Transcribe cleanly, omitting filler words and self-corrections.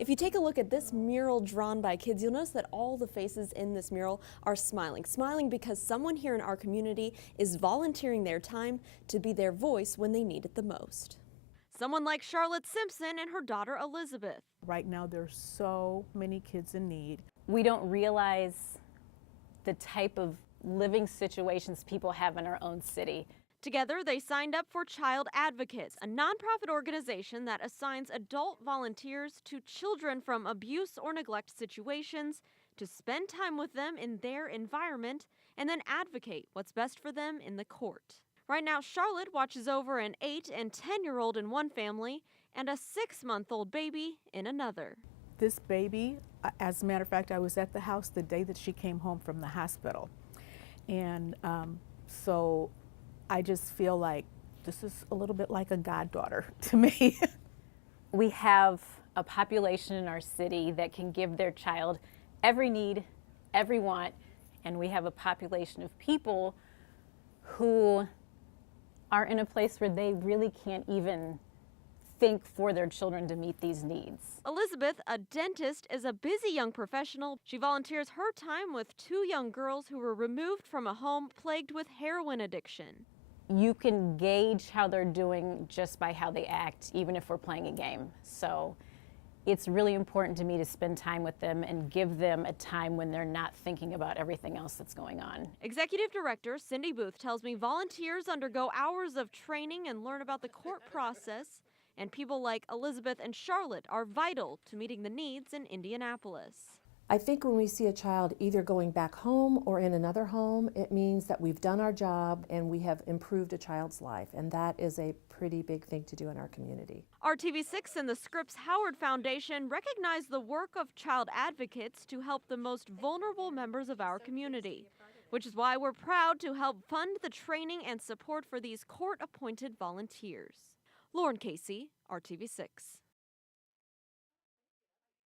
If you take a look at this mural drawn by kids, you'll notice that all the faces in this mural are smiling. Smiling because someone here in our community is volunteering their time to be their voice when they need it the most. Someone like Charlotte Simpson and her daughter Elizabeth. Right now there's so many kids in need. We don't realize the type of living situations people have in our own city. Together, they signed up for Child Advocates, a nonprofit organization that assigns adult volunteers to children from abuse or neglect situations to spend time with them in their environment and then advocate what's best for them in the court. Right now, Charlotte watches over an 8- and 10-year-old in one family and a 6-month-old baby in another. This baby, as a matter of fact, I was at the house the day that she came home from the hospital. And so I just feel like this is a little bit like a goddaughter to me. We have a population in our city that can give their child every need, every want, and we have a population of people who are in a place where they really can't even think for their children to meet these needs. Elizabeth, a dentist, is a busy young professional. She volunteers her time with 2 young girls who were removed from a home plagued with heroin addiction. You can gauge how they're doing just by how they act, even if we're playing a game. So it's really important to me to spend time with them and give them a time when they're not thinking about everything else that's going on. Executive Director Cindy Booth tells me volunteers undergo hours of training and learn about the court process, and people like Elizabeth and Charlotte are vital to meeting the needs in Indianapolis. I think when we see a child either going back home or in another home, it means that we've done our job and we have improved a child's life, and that is a pretty big thing to do in our community. RTV6 and the Scripps Howard Foundation recognize the work of child advocates to help the most vulnerable members of our community, which is why we're proud to help fund the training and support for these court-appointed volunteers. Lauren Casey, RTV6.